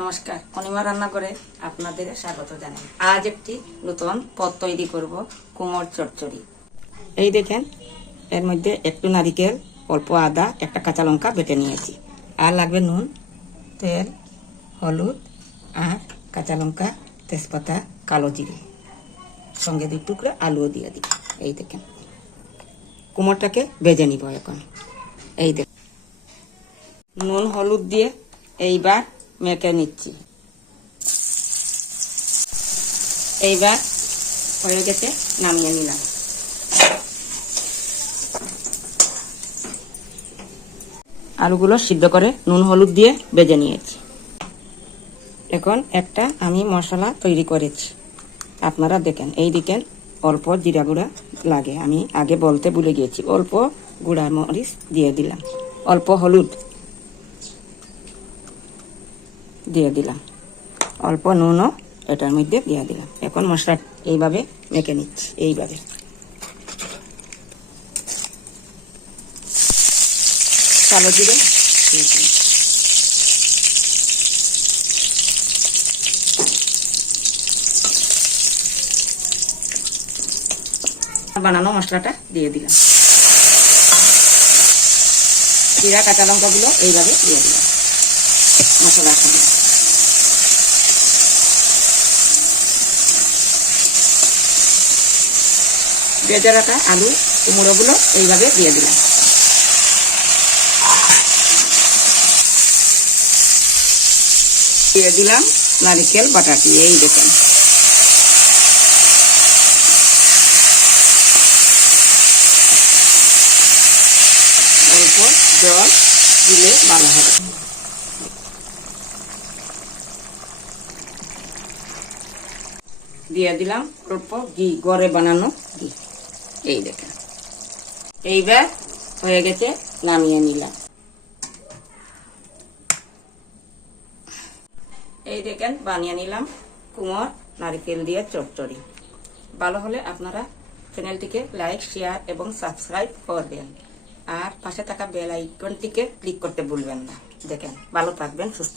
নমস্কার, অনিমা রান্না করে আপনাদের স্বাগত জানাই। আজ একটি নতুন পদ তৈরি করব, কুমড় চচ্চড়ি। এই দেখেন, এর মধ্যে একটু নারিকেল, অল্প আদা, একটা কাঁচা লঙ্কা বেটে নিয়েছি। আর লাগবে নুন, তেল, হলুদ আর কাঁচা লঙ্কা, তেজপাতা, কালো জিরে, সঙ্গে 2 টুকরা আলুও দিয়ে দিই। এই দেখেন, কুমড়টাকে ভেজে নিব এখন। এই দেখেন, নুন হলুদ দিয়ে এইবার মেখে নিচ্ছি। এইবার হয়ে গেছে, নামিয়ে নিলাম। আলুগুলো সিদ্ধ করে নুন হলুদ দিয়ে ভেজে নিয়েছি। এখন একটা আমি মশলা তৈরি করেছি, আপনারা দেখেন। এই দিকেন অল্প জিরা গুঁড়া লাগে, আমি আগে বলতে ভুলে গিয়েছি। অল্প গুঁড়া মরিচ দিয়ে দিলাম, অল্প হলুদ দিয়ে দিলাম, অল্প নুনও এটার মধ্যে দিয়ে দিলাম। এখন মশলা এইভাবে মেখে নিচ্ছি। এইভাবে কালো জিরে বানানো মশলাটা দিয়ে দিলাম। জিরা কাঁচা লঙ্কাগুলো এইভাবে দিয়ে দিলাম মশলার সঙ্গে। ভেজে রাখা আলু কুমড়োগুলো এইভাবে দিয়ে দিলাম। দিয়ে দিলাম নারিকেল বাটাটি। এই দেখেন, অল্প জল দিলে ভালো হবে। দিয়ে দিলাম অল্প ঘি, ঘরে বানানো ঘি। এই দেখেন, এইবার হয়ে গেছে, নামিয়ে নিলাম। এই দেখেন, বানিয়ে নিলাম কুমড় নারকেল দিয়ে চচ্চড়ি। ভালো হলে আপনারা চ্যানেলটিকে লাইক, শেয়ার এবং সাবস্ক্রাইব করবেন। আর পাশে থাকা বেল আইকনটিকে ক্লিক করতে ভুলবেন না। দেখেন, ভালো থাকবেন, সুস্থ